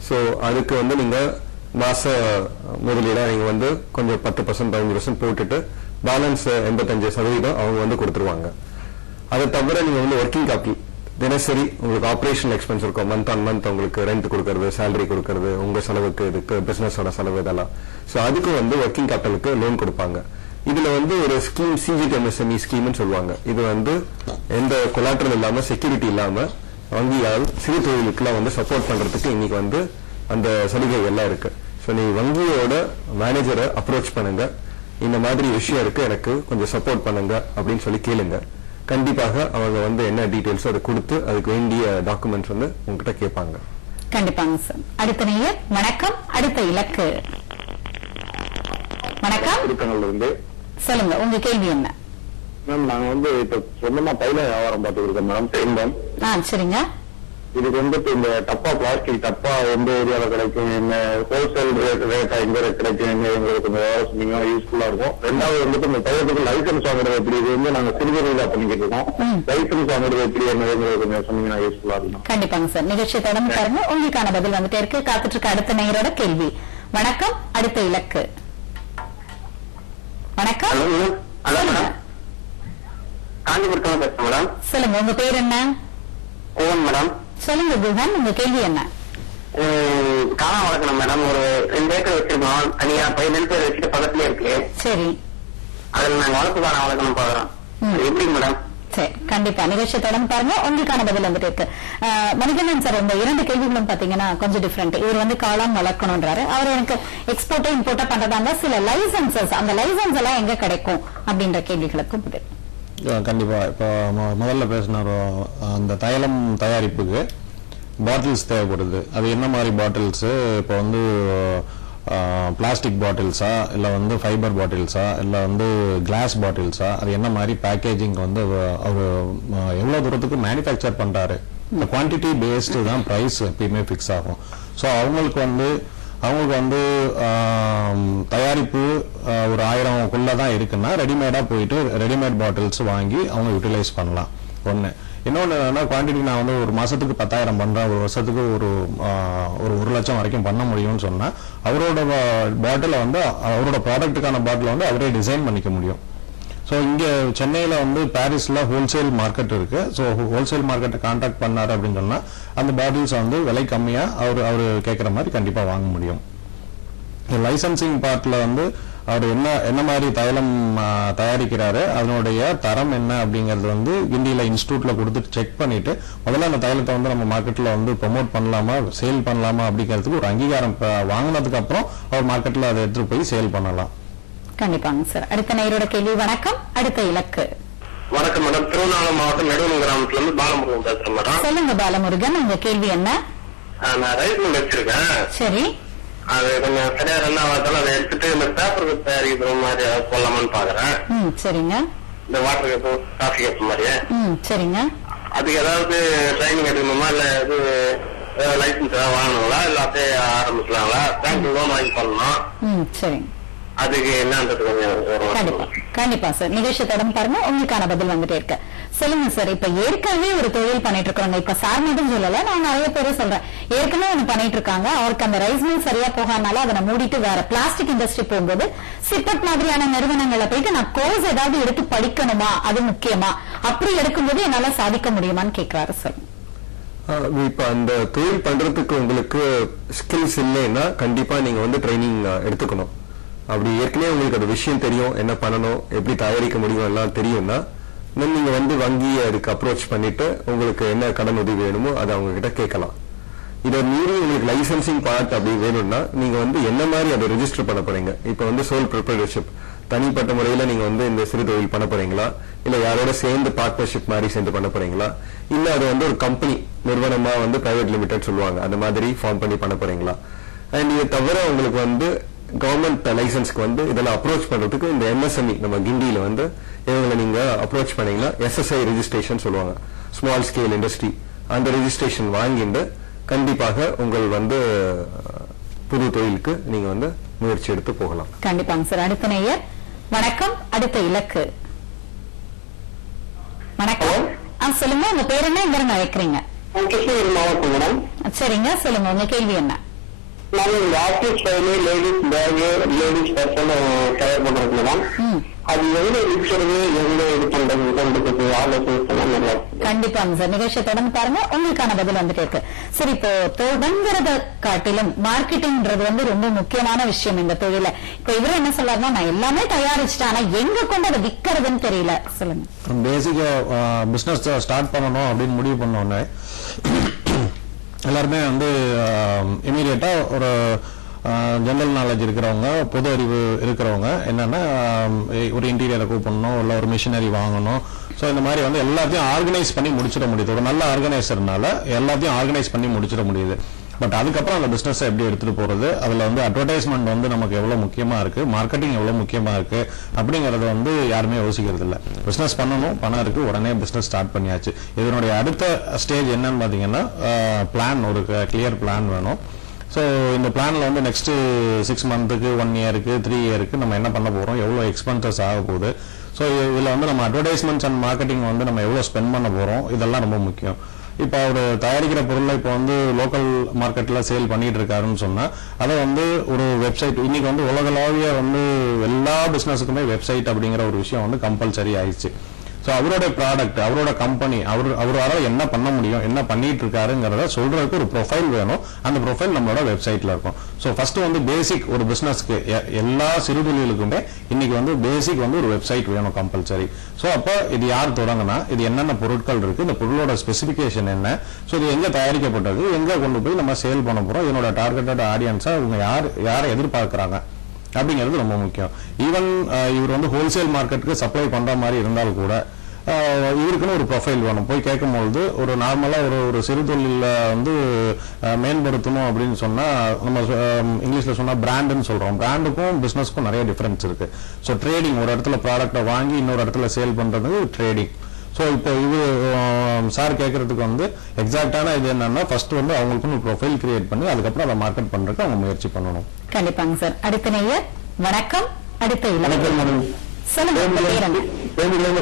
ஸோ அதுக்கு வந்து நீங்க மாச முதலீடா நீங்க வந்து கொஞ்சம் 10% 15% போட்டுட்டு பேலன்ஸ் 85% அவங்க வந்து கொடுத்துருவாங்க. அதை தவிர நீங்க வந்து ஒர்க்கிங் கேபிட்டல் தினசரி உங்களுக்கு ஆபரேஷனல் எக்ஸ்பென்ஸ் இருக்கும். மந்த் ஆன் மந்த் உங்களுக்கு ரெண்ட் கொடுக்கறது, சேலரி கொடுக்கறது, உங்க செலவுக்கு, இதுக்கு பிசினஸோட செலவு இதெல்லாம். ஸோ அதுக்கு வந்து ஒர்க்கிங் கேபிட்டலுக்கு லோன் கொடுப்பாங்க. இதுல வந்து ஒரு ஸ்கீம் CGTMSME ஸ்கீம்னு சொல்லுவாங்க. இது வந்து எந்த கொலாட்ரல் இல்லாம, செக்யூரிட்டி இல்லாம வங்கியால் சிறு தொழிலுக்குலாம் வந்து சப்போர்ட் பண்றதுக்கு இன்னைக்கு வந்து அந்த சலுகைகள் எல்லாம் இருக்கு. ஸோ நீ வங்கியோட மேனேஜரை அப்ரோச் பண்ணுங்க, இந்த மாதிரி விஷயம் இருக்கு, எனக்கு கொஞ்சம் சப்போர்ட் பண்ணுங்க அப்படின்னு சொல்லி கேளுங்க. கண்டிப்பாக அவங்க வந்து என்ன டீடைல்ஸ் அதை கொடுத்து அதுக்கு வேண்டிய டாக்குமெண்ட்ஸ் வந்து உங்ககிட்ட கேட்பாங்க. கண்டிப்பாங்க சார். அடுத்த நேயர். வணக்கம், அடுத்த இலக்கு. வணக்கம். சொல்லுங்க, உங்க கேள்வி என்ன? மேம், நாங்க வந்து இப்ப சொந்தமா தைல வியாபாரம் பார்த்துட்டு இருக்கோம் மேடம், பெயின்பம். சரிங்க. இதுக்கு வந்து இந்த டப்பா, பிளாஸ்டிக் டப்பா எந்த ஏரியால கிடைக்கும், என்ன ஹோல்சேல் ரேட்டா எங்க கிடைக்கும், எங்களுக்கு கொஞ்சம் விவரம் சொன்னீங்கன்னா யூஸ்ஃபுல்லா இருக்கும். ரெண்டாவது வந்துட்டு இந்த தைலத்துக்கு லைசன்ஸ் வாங்குறது எப்படி, இது வந்து நாங்க சிறுகதையில பண்ணிக்கிட்டு இருக்கோம், லைசன்ஸ் வாங்குறது எப்படி என்னது கொஞ்சம் சொன்னீங்கன்னா யூஸ்ஃபுல்லா இருக்கும். கண்டிப்பாங்க சார். நிகழ்ச்சியை தொடர்ந்து பாருங்க, உங்களுக்கான பதில் வந்துட்டே இருக்கு. காத்துட்டு இருக்க அடுத்த நேயரோட கேள்வி. வணக்கம், அடுத்த இலக்கு. வணக்கம். காஞ்சிபுரத்துல பேசுறேன் மேடம். சொல்லுங்க, உங்க பேர் என்ன? குகன் மேடம். சொல்லுங்க குகன், உங்க கேள்வி என்ன? காலம் வளர்க்கணும் மேடம். ஒரு 2 ஏக்கர் வச்சிருக்கோம் தனியா, 15 பேர் வச்சுட்டு பக்கத்துல இருக்கு. சரி. அதுல நாங்க வளர்ப்பு காலம் வளர்க்கணும் பாக்குறோம், எப்படி மேடம்? சரி, கண்டிப்பா நிகழ்ச்சியை தொடர்ந்து பாருங்க, உங்களுக்கான பதில் வந்துட்டு இருக்கு. மணிகண்டன் சார், இந்த 2 கேள்விகளும் பாத்தீங்கன்னா கொஞ்சம் டிஃபரெண்ட். இவர் வந்து காளான் வளர்க்கணும்ன்றாரு. அவர் எனக்கு எக்ஸ்போர்ட்டா இம்போர்ட்டா பண்றதாங்க சில லைசன்சஸ், அந்த லைசன்ஸ் எல்லாம் எங்க கிடைக்கும் அப்படின்ற கேள்விகளுக்கும் பதில். கண்டிப்பா. இப்போ முதல்ல பேசின அந்த தைலம் தயாரிப்புக்கு பாட்டில்ஸ் தேவைப்படுது. அது என்ன மாதிரி பாட்டில்ஸ்? இப்போ வந்து பிளாஸ்டிக் பாட்டில்ஸா, இல்லை வந்து ஃபைபர் பாட்டில்ஸா, இல்லை வந்து கிளாஸ் பாட்டில்ஸா, அது என்ன மாதிரி பேக்கேஜிங் வந்து அவர் எவ்வளோ தூரத்துக்கு மேனுஃபேக்சர் பண்றாரு, இந்த குவான்டிட்டி பேஸ்டு தான் ப்ரைஸ் எப்பயுமே ஃபிக்ஸ் ஆகும். ஸோ அவங்களுக்கு வந்து தயாரிப்பு ஒரு 1000க்குள்ள தான் இருக்குன்னா ரெடிமேடா போயிட்டு ரெடிமேட் பாட்டில்ஸ் வாங்கி அவங்க யூட்டிலைஸ் பண்ணலாம். ஒன்று. இன்னொன்று என்னன்னா, குவான்டிட்டி நான் வந்து ஒரு மாசத்துக்கு 10,000 பண்றேன், ஒரு வருஷத்துக்கு ஒரு 1,00,000 வரைக்கும் பண்ண முடியும்னு சொன்னா அவரோட பாட்டிலை வந்து, அவரோட ப்ராடக்ட்டுக்கான பாட்டிலை வந்து அவரே டிசைன் பண்ணிக்க முடியும். ஸோ இங்கே சென்னையில் வந்து பாரிஸில் ஹோல்சேல் மார்க்கெட் இருக்கு. ஸோ ஹோல்சேல் மார்க்கெட்டை கான்டாக்ட் பண்ணாரு அப்படின்னு சொன்னா அந்த பாட்டில்ஸை வந்து விலை கம்மியாக அவர் கேட்குற மாதிரி கண்டிப்பாக வாங்க முடியும். லைசன்சிங் பார்ட்டில் வந்து அவர் என்ன மாதிரி தைலம் தயாரிக்கிறாரு, அதனுடைய தரம் என்ன அப்படிங்கறது வந்து கிண்டியில இன்ஸ்டியூட்ல கொடுத்துட்டு செக் பண்ணிட்டு முதல்ல அந்த தைலத்தை வந்து நம்ம மார்க்கெட்ல வந்து ப்ரொமோட் பண்ணலாமா, சேல் பண்ணலாமா அப்படிங்கிறதுக்கு ஒரு அங்கீகாரம் வாங்கினதுக்கு அப்புறம் அவர் மார்க்கெட்ல அதை எடுத்துட்டு போய் சேல் பண்ணலாம். கண்டிப்பாங்க சார். அடுத்த நேயரோட கேள்வி. வணக்கம், அடுத்த இலக்கு. வணக்கம் மேடம். திருவண்ணாமலை மாவட்டம் நெடுவன் கிராமத்துல இருந்து பாலமுருகன் பேசுறேன் மேடம். சொல்லுங்க பாலமுருகன், உங்க கேள்வி என்ன? நான் ரைஸ் மில் வச்சிருக்கேன். சரி. அது கொஞ்சம் சரியா ரன் ஆகாதால அதை எடுத்துட்டு இந்த பேப்பருக்கு தயாரிக்கிற மாதிரி போடலாமான்னு பாக்குறேன். சரிங்க. இந்த வாட்டர் கேப் காஃபி கேப் மாதிரியே. சரிங்க. அதுக்கு ஏதாவது ட்ரைனிங் எடுக்கணுமா இல்ல இது லைசன்ஸ் ஏதாவது வாங்கணுங்களா இல்ல அப்படியே ஆரம்பிக்கலாங்களா? பேங்க் லோன் வாங்கி பண்ணணும். சரிங்க. அதுக்கு என்னன்றது கண்டிப்பா கண்டிப்பா சார், நிகழ்ச்சி தொடர்ந்து பாருங்க, உங்களுக்கான பதில் வந்துட்டே இருக்கு. சொல்லுங்க சார், இப்ப ஏற்கனவே ஒரு தொழில் பண்ணிட்டு இருக்காங்க, இப்ப சார் மட்டும் சொல்லல, நான் நிறைய பேரை சொல்றேன், ஏற்கனவே ஒண்ணு பண்ணிட்டு இருக்காங்க, அவருக்கு அந்த ரைஸ் மில் சரியா போகாதனால அதை மூடிட்டு வேற பிளாஸ்டிக் இண்டஸ்ட்ரி போகும்போது சிப்பட் மாதிரியான நிறுவனங்களை போயிட்டு நான் கோர்ஸ் ஏதாவது எடுத்து படிக்கணுமா, அது முக்கியமா, அப்படி எடுக்கும்போது என்னால சாதிக்க முடியுமான்னு கேட்கிறாரு சார். இப்ப அந்த தொழில் பண்றதுக்கு உங்களுக்கு ஸ்கில்ஸ் இல்லைன்னா கண்டிப்பா நீங்க வந்து ட்ரைனிங் எடுத்துக்கணும். அப்படி ஏற்கனவே உங்களுக்கு அது விஷயம் தெரியும், என்ன பண்ணணும், எப்படி தயாரிக்க முடியும் எல்லாம் தெரியும்னா நீங்க வந்து வங்கியை அதுக்கு அப்ரோச் பண்ணிட்டு உங்களுக்கு என்ன கடன் உதவி வேணுமோ அதை அவங்க கிட்ட கேட்கலாம். இதை மீறி உங்களுக்கு லைசன்சிங் பார்ட் அப்படி வேணும்னா நீங்க வந்து என்ன மாதிரி அதை ரெஜிஸ்டர் பண்ண போறீங்க. இப்ப வந்து சோல் ப்ரொப்ரைட்டர்ஷிப் தனிப்பட்ட முறையில நீங்க வந்து இந்த சிறு தொழில் பண்ண போறீங்களா, இல்ல யாரோட சேர்ந்து பார்ட்னர்ஷிப் மாதிரி சேர்ந்து பண்ண போறீங்களா, இல்ல அது வந்து ஒரு கம்பெனி நிறுவனமா வந்து பிரைவேட் லிமிடெட் சொல்லுவாங்க அந்த மாதிரி ஃபார்ம் பண்ணி பண்ண போறீங்களா. அண்ட் இது தவிர உங்களுக்கு வந்து கவர்மெண்ட் லைசன்ஸ்க்கு வந்து இதெல்லாம் அப்ரோச் பண்றதுக்கு இந்த MSME நம்ம கிண்டியில வந்து இவங்களை நீங்க அப்ரோச் பண்ணீங்கன்னா SSI ரெஜிஸ்ட்ரேஷன் சொல்லுவாங்க, ஸ்மால் ஸ்கேல் இண்டஸ்ட்ரி, அந்த ரெஜிஸ்ட்ரேஷன் வாங்கிட்டு கண்டிப்பாக உங்கள் வந்து புது தொழிலுக்கு நீங்க வந்து முயற்சி எடுத்து போகலாம். கண்டிப்பாங்க சார். அடுத்த நேயர் வணக்கம், அடுத்த இலக்கு. வணக்கம். சொல்லுங்க, உங்க பேர் என்ன, எங்க இருந்து அழைக்கிறீங்க? கிருஷ்ணகிரி மாவட்டம் மேடம். சரிங்க, சொல்லுங்க, உங்க கேள்வி என்ன? நான் இந்த office file ladies back ladies person தயார் பண்றது மேடம். அது எங்க இருக்கிறது, எங்க இது பண்றது ஆலோசனை. கண்டிப்பாங்க சார், நிகழ்ச்சியை தொடர்ந்து பாருங்க, உங்களுக்கான பதில் வந்துட்டு இருக்கு. சரி, இப்போ தொடங்குறத காட்டிலும் மார்க்கெட்டிங்ன்றது வந்து ரொம்ப முக்கியமான விஷயம் இந்த தொழில. இப்ப இவரு என்ன சொல்றாருன்னா, நான் எல்லாமே தயாரிச்சுட்டேன், ஆனா எங்க கொண்டு அதை விக்கிறதுன்னு தெரியல. சொல்லுங்க. பேசிக்கா பிசினஸ் ஸ்டார்ட் பண்ணணும் அப்படின்னு முடிவு பண்ணோன்னே எல்லாருமே வந்து இமீடியட்டா ஒரு ஜெனரல் நாலேஜ் இருக்கிறவங்க, பொது அறிவு இருக்கிறவங்க என்னன்னா ஒரு இன்டீரியரை கூப்பிடணும், இல்லை ஒரு மிஷினரி வாங்கணும். ஸோ இந்த மாதிரி வந்து எல்லாத்தையும் ஆர்கனைஸ் பண்ணி முடிச்சிட முடியுது. ஒரு நல்ல ஆர்கனைசர்னால எல்லாத்தையும் ஆர்கனைஸ் பண்ணி முடிச்சிட முடியுது. பட் அதுக்கப்புறம் அந்த பிசினஸ் எப்படி எடுத்துட்டு போறது, அதுல வந்து அட்வர்டைஸ்மெண்ட் வந்து நமக்கு எவ்வளவு முக்கியமா இருக்கு, மார்க்கெட்டிங் எவ்வளவு முக்கியமா இருக்கு அப்படிங்கறத வந்து யாருமே யோசிக்கிறது இல்ல. பிசினஸ் பண்ணணும், பணம் இருக்கு, உடனே பிசினஸ் ஸ்டார்ட் பண்ணியாச்சு. இதனுடைய அடுத்த ஸ்டேஜ் என்னன்னு பாத்தீங்கன்னா பிளான், ஒரு கிளியர் பிளான் வேணும். ஸோ இந்த பிளான்ல வந்து நெக்ஸ்ட் 6 மந்த்துக்கு 1 இயருக்கு 3 இயருக்கு நம்ம என்ன பண்ண போறோம், எவ்வளவு எக்ஸ்பென்சஸ் ஆக போகுது, ஸோ இதுல வந்து நம்ம அட்வர்டைஸ்மெண்ட்ஸ் அண்ட் மார்க்கெட்டிங் வந்து நம்ம எவ்வளவு ஸ்பெண்ட் பண்ண போறோம், இதெல்லாம் ரொம்ப முக்கியம். இப்போ அவர் தயாரிக்கிற பொருளை இப்போ வந்து லோக்கல் மார்க்கெட்ல சேல் பண்ணிட்டு இருக்காருன்னு சொன்னா அதை வந்து ஒரு வெப்சைட், இன்னைக்கு வந்து உலகளாவிய வந்து எல்லா பிசினஸுக்குமே வெப்சைட் அப்படிங்கிற ஒரு விஷயம் வந்து கம்பல்சரி ஆயிடுச்சு. ஸோ அவரோட ப்ராடக்ட், அவரோட கம்பெனி, அவரால் என்ன பண்ண முடியும், என்ன பண்ணிட்டு இருக்காருங்கிறத சொல்றதுக்கு ஒரு ப்ரொஃபைல் வேணும். அந்த ப்ரொஃபைல் நம்மளோட வெப்சைட்ல இருக்கும். ஸோ ஃபர்ஸ்ட் வந்து பேசிக் ஒரு பிசினஸ்க்கு எல்லா சிறுதொழிலுக்குமே இன்னைக்கு வந்து பேசிக் வந்து ஒரு வெப்சைட் வேணும் கம்பல்சரி. ஸோ அப்போ இது யார் தொடங்கினா, இது என்னென்ன பொருட்கள் இருக்கு, இந்த பொருளோட ஸ்பெசிபிகேஷன் என்ன, ஸோ இது எங்க தயாரிக்கப்பட்டது, எங்க கொண்டு போய் நம்ம சேல் பண்ண போறோம், இதனோட டார்கெட்டட் ஆடியன்ஸா இவங்க யாரை எதிர்பார்க்கிறாங்க அப்படிங்கிறது ரொம்ப முக்கியம். ஈவன் இவர் வந்து ஹோல்சேல் மார்க்கெட்டுக்கு சப்ளை பண்ற மாதிரி இருந்தாலும் கூட இவருக்குன்னு ஒரு ப்ரொஃபைல் வேணும். போய் கேட்கும்பொழுது ஒரு நார்மலா ஒரு சிறு தொழில வந்து மேம்படுத்தணும் அப்படின்னு சொன்னா நம்ம இங்கிலீஷ்ல சொன்னா பிராண்டுன்னு சொல்றோம். பிராண்டுக்கும் பிசினஸ்க்கும் நிறைய டிஃபரன்ஸ் இருக்கு. ஸோ ட்ரேடிங், ஒரு இடத்துல ப்ராடக்டை வாங்கி இன்னொரு இடத்துல சேல் பண்றது ட்ரேடிங். ஸோ இப்போ இது சார் கேட்கறதுக்கு வந்து எக்ஸாக்டான இது என்னன்னா, ஃபர்ஸ்ட் வந்து அவங்களுக்குன்னு ஒரு ப்ரொஃபைல் கிரியேட் பண்ணி அதுக்கப்புறம் அதை மார்க்கெட் பண்றதுக்கு அவங்க முயற்சி பண்ணணும். கண்டிப்பாங்க சார். அடுத்த நேயர் வணக்கம், அடுத்த இலக்கு. சொல்லுங்க,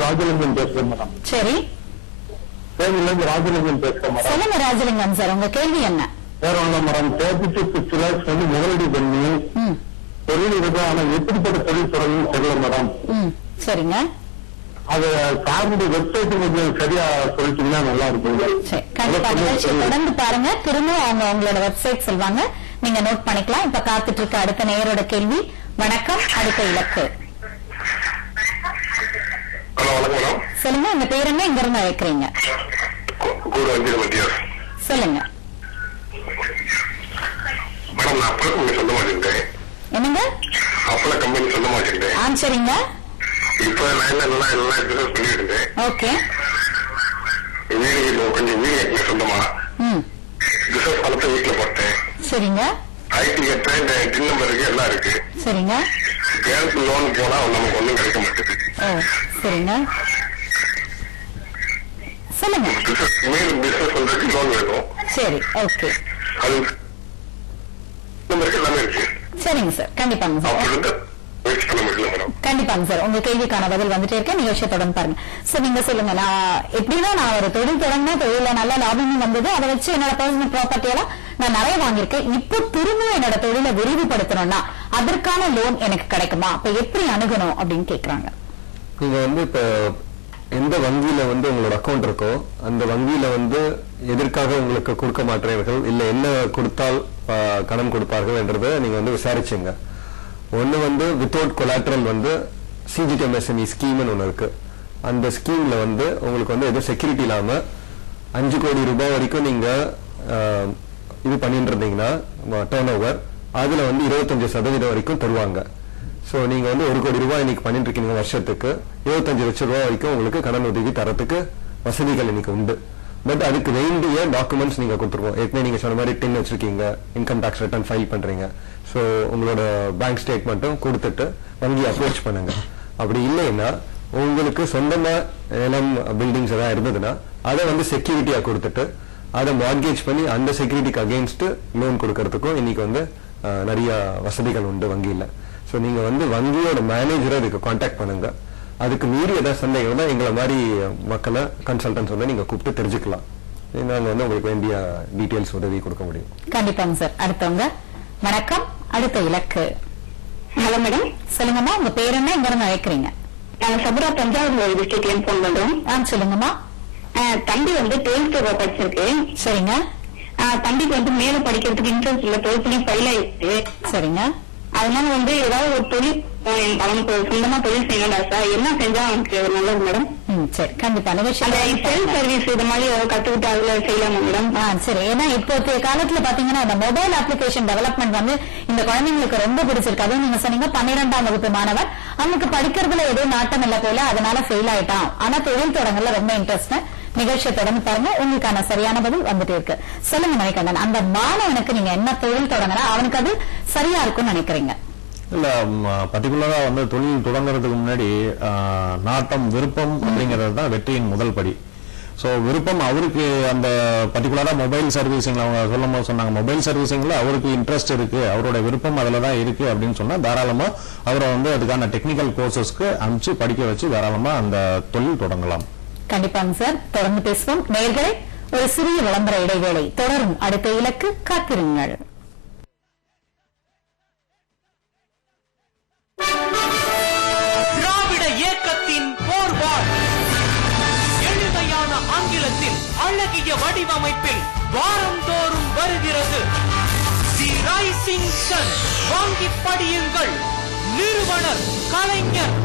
ராஜலிங்கம் பேசுறேன் மேடம். சரி, ராஜலிங்கம் பேசுறேன் மேடம். சொல்லுங்க ராஜலிங்கம் சார், உங்க கேள்வி என்ன? வேற ஒண்ணு மேடம், 36 lakhs வந்து முதலீடு பண்ணி தொழில் இருக்கு, ஆனா எப்படிப்பட்ட தொழில் தொடங்கணும் தெரியல மேடம். சரிங்க, அது சார்ந்த வெப்சைட் கொஞ்சம் சரியா சொல்லிட்டீங்கன்னா நல்லா இருக்குங்க. கண்டிப்பா நிகழ்ச்சி தொடர்ந்து பாருங்க, திரும்ப அவங்க அவங்களோட வெப்சைட் சொல்வாங்க, நீங்க நோட் பண்ணிக்கலாம். இப்ப காத்துட்டு இருக்க அடுத்த நேயரோட கேள்வி. வணக்கம், அடுத்த இலக்கு. சொல்லுங்க, உங்க பேர் என்ன, எங்க இருந்து அழைக்கிறீங்க? சொல்லுங்க. என்னங்க? சரிங்க. இப்ப நான் எல்லாம் பிசினஸ் பண்ணிட்டு இருந்தேன். ஓகே. வீடு கொஞ்சம் வீடு கட்டினேன் சொந்தமா. பிசினஸ் பணத்தை வீட்டுல போட்டேன். சரிங்க. ஐடி கட்டுறேன், இந்த டின் நம்பர் இருக்கு, எல்லாம் இருக்கு. சரிங்க. பேங்க் லோன் போனா நமக்கு ஒன்றும் கிடைக்க மாட்டேது. சரிங்க, சொல்லுங்க. பிசினஸ் பண்றதுக்கு லோன் வேணும். சரி, ஓகே. அது நம்பருக்கு எல்லாமே இருக்கு. சரிங்க சார், கண்டிப்பாங்க சார். கண்டிப்பாங்க சார், உங்க கேள்விக்கான பதில் வந்துட்டே இருக்க நிகழ்ச்சியை தொடர்ந்து பாருங்க. சார் நீங்க சொல்லுங்க, நான் ஒரு தொழில் தொடங்கினா தொழில நல்ல லாபமும் வந்தது, அதை வச்சு என்னோட பர்சனல் ப்ராப்பர்ட்டி எல்லாம் நான் நிறைய வாங்கியிருக்கேன். இப்போ திரும்ப என்னோட தொழிலை விரிவுபடுத்தணும்னா அதற்கான லோன் எனக்கு கிடைக்குமா? அப்ப எப்படி அணுகணும் அப்படின்னு கேக்குறாங்க. நீங்க இப்ப எந்த வங்கியில உங்களோட அக்கௌண்ட் இருக்கோ அந்த வங்கியில எதற்காக உங்களுக்கு கொடுக்க மாட்டார்கள், இல்ல என்ன கொடுத்தால் கடன் கொடுப்பார்கள் என்றதை நீங்க விசாரிச்சுங்க. ஒண்ணு வித்தவுட் கொலாட்ரல் சிஜிடிஎம்எஸ்எம்இ ஸ்கீம்னு ஒண்ணு இருக்கு. அந்த ஸ்கீம்ல உங்களுக்கு எதுவும் செக்யூரிட்டி இல்லாம 5 கோடி ரூபாய் வரைக்கும் நீங்க இது பண்ணிட்டு இருந்தீங்கன்னா டர்ன் ஓவர், அதுல 25% வரைக்கும் தருவாங்க. சோ நீங்க 1 கோடி ரூபாய் இன்னைக்கு பண்ணிட்டு இருக்கீங்க வருஷத்துக்கு, 25 லட்சம் ரூபாய் வரைக்கும் உங்களுக்கு கடன் உதவி தரத்துக்கு வசதிகள் இன்னைக்கு உண்டு. பட் அதுக்கு வேண்டிய டாக்குமெண்ட்ஸ் நீங்க கொடுத்துருவோம். ஏற்கனவே நீங்க சொன்ன மாதிரி டின் வச்சிருக்கீங்க, இன்கம் டாக்ஸ் ரிட்டர்ன் ஃபைல் பண்றீங்க, சோ உங்களோட பேங்க் ஸ்டேட்மெண்ட்டும் கொடுத்துட்டு வங்கி அப்ரோச் பண்ணுங்க. அப்படி இல்லைன்னா உங்களுக்கு சொந்தமா நிலம் பில்டிங்ஸ் ஏதாவது இருந்ததுன்னா அதை செக்யூரிட்டியா கொடுத்துட்டு அதை மார்கேஜ் பண்ணி அந்த செக்யூரிட்டிக்கு அகேன்ஸ்ட் லோன் கொடுக்கறதுக்கும் இன்னைக்கு நிறைய வசதிகள் உண்டு வங்கியில. சோ நீங்க வங்கியோட மேனேஜரை இதுக்கு கான்டாக்ட் பண்ணுங்க. அதுக்கு மீறி ஏதாவது சந்தேகம்னா எங்களை மாதிரி மக்களை கன்சல்டன்ஸ் நீங்க கூப்பிட்டு தெரிஞ்சுக்கலாம். நாங்க உங்களுக்கு வேண்டிய டீடைல்ஸ் உதவி கொடுக்க முடியும். கண்டிப்பாங்க சார். அடுத்தவங்க வணக்கம். அடுத்த இலக்கு. ஹலோ மேடம், சொல்லுங்கம்மா, உங்க பேர் என்ன, எங்க இருந்து அழைக்கிறீங்க? நாங்க சபரா தஞ்சாவூர் டிஸ்ட்ரிக்ட்ல போன் பண்றோம். சொல்லுங்கம்மா. தம்பி 12th படிச்சிருக்கு. சரிங்க. தம்பிக்கு மேல படிக்கிறதுக்கு இன்ட்ரெஸ்ட் இல்ல, 12th ஃபெயில் ஆயிடுச்சு. சரிங்க. அதனால ஏதாவது ஒரு தொழில் அவனுக்கு சொந்தமா தொழில் செய்யணும் சார். என்ன செஞ்சா அவனுக்கு நல்லது மேடம்? சரி, கண்டிப்பா நிகழ்ச்சி செல்ஃப் சர்வீஸ் இது மாதிரி கத்துக்கிட்டு அதுல செய்யலாமா மேடம்? சரி. ஏன்னா இப்போதைய காலத்துல பாத்தீங்கன்னா இந்த மொபைல் அப்ளிகேஷன் டெவலப்மெண்ட் இந்த குழந்தைங்களுக்கு ரொம்ப பிடிச்சிருக்கு. அதுவும் நீங்க சொன்னீங்க 12ஆம் வகுப்பு மாணவர், அவனுக்கு படிக்கிறதுல ஏதோ நாட்டம் இல்ல போல, அதனால ஃபெயில் ஆயிட்டான். ஆனா தொழில் தொடங்கல ரொம்ப இன்ட்ரெஸ்ட். நிகழ்ச்சியை தொடர்ந்து பாருங்க, உங்களுக்கான சரியான பதில் வந்துட்டே இருக்கு. சொல்லுங்க மணிகண்டன், அந்த மாணவனுக்கு நீங்க என்ன தொழில் தொடங்கினா அவனுக்கு அது சரியா இருக்கும்னு நினைக்கிறீங்க? இல்ல பர்டிகுலரா தொழில் தொடங்குறதுக்கு முன்னாடி நாட்டம், விருப்பம் அப்படிங்கிறது தான் வெற்றியின் முதல் படி. சோ விருப்பம் அவருக்கு அந்த பர்டிகுலரா மொபைல் சர்வீசிங்ல அவங்க சொல்லும் போது சொன்னாங்க, மொபைல் சர்வீசிங்ல அவருக்கு இன்ட்ரெஸ்ட் இருக்கு, அவரோட விருப்பம் அதுலதான் இருக்கு அப்படின்னு சொன்னா தாராளமா அவரை அதுக்கான டெக்னிக்கல் கோர்சஸ்க்கு அனுப்பிச்சு படிக்க வச்சு தாராளமா அந்த தொழில் தொடங்கலாம். கண்டிப்பாங்க சார், தொடர்ந்து பேசுவோம். நேயர்களே, ஒரு சிறிய விளம்பர இடைவேளை தொடரும். அடுத்த இலக்கு காத்திருங்கள். திராவிட இயக்கத்தின் போர்வாள் எளிமையான ஆங்கிலத்தில் அழகிய வடிவமைப்பில் வாரந்தோறும் வருகிறது. The Rising Sun. வாங்கி படியுங்கள். நிறுவனர் கலைஞர்.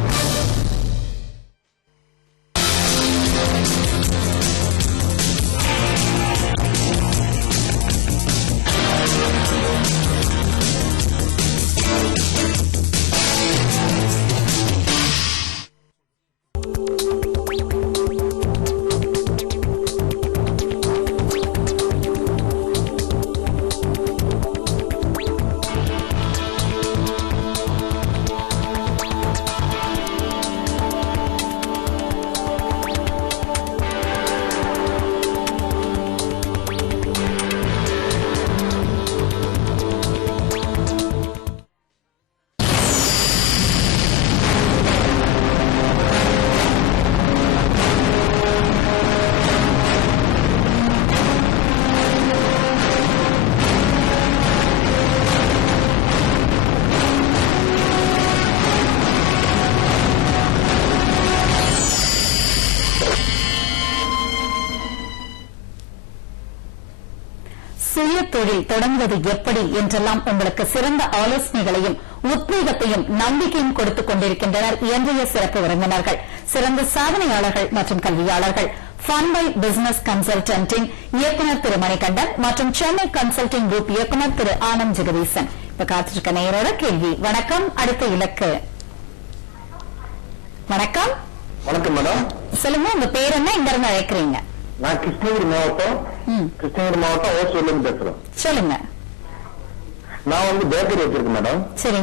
சுய தொழில் தொடங்குவது எப்படி என்றெல்லாம் உங்களுக்கு சிறந்த ஆலோசனைகளையும் உத்வேகத்தையும் நம்பிக்கையும் கொடுத்துக் கொண்டிருக்கின்றனர் இன்றைய சிறப்பு விருந்தினர்கள், சிறந்த சாதனையாளர்கள் மற்றும் கல்வியாளர்கள். ஃபன்வை பிசினஸ் கன்சல்டன்டின் இயக்குநர் திரு மணிகண்டன் மற்றும் சென்னை கன்சல்டிங் குரூப் இயக்குநர் திரு ஆனந்த் ஜெகதீசன். இப்ப காத்திருக்க நேயரோட கேள்வி. வணக்கம். அடுத்த இலக்கு. வணக்கம். வணக்கம் மேடம். சொல்லுங்க, உங்க பேர் என்ன, எங்க இருந்து அழைக்கிறீங்க? நான் கிருஷ்ணகிரி மாவட்டம் ஓசூர்ல இருந்து பேசுறேன். சொல்லுங்க. நான் பேக்கரி வச்சிருக்கேன் மேடம். சரி.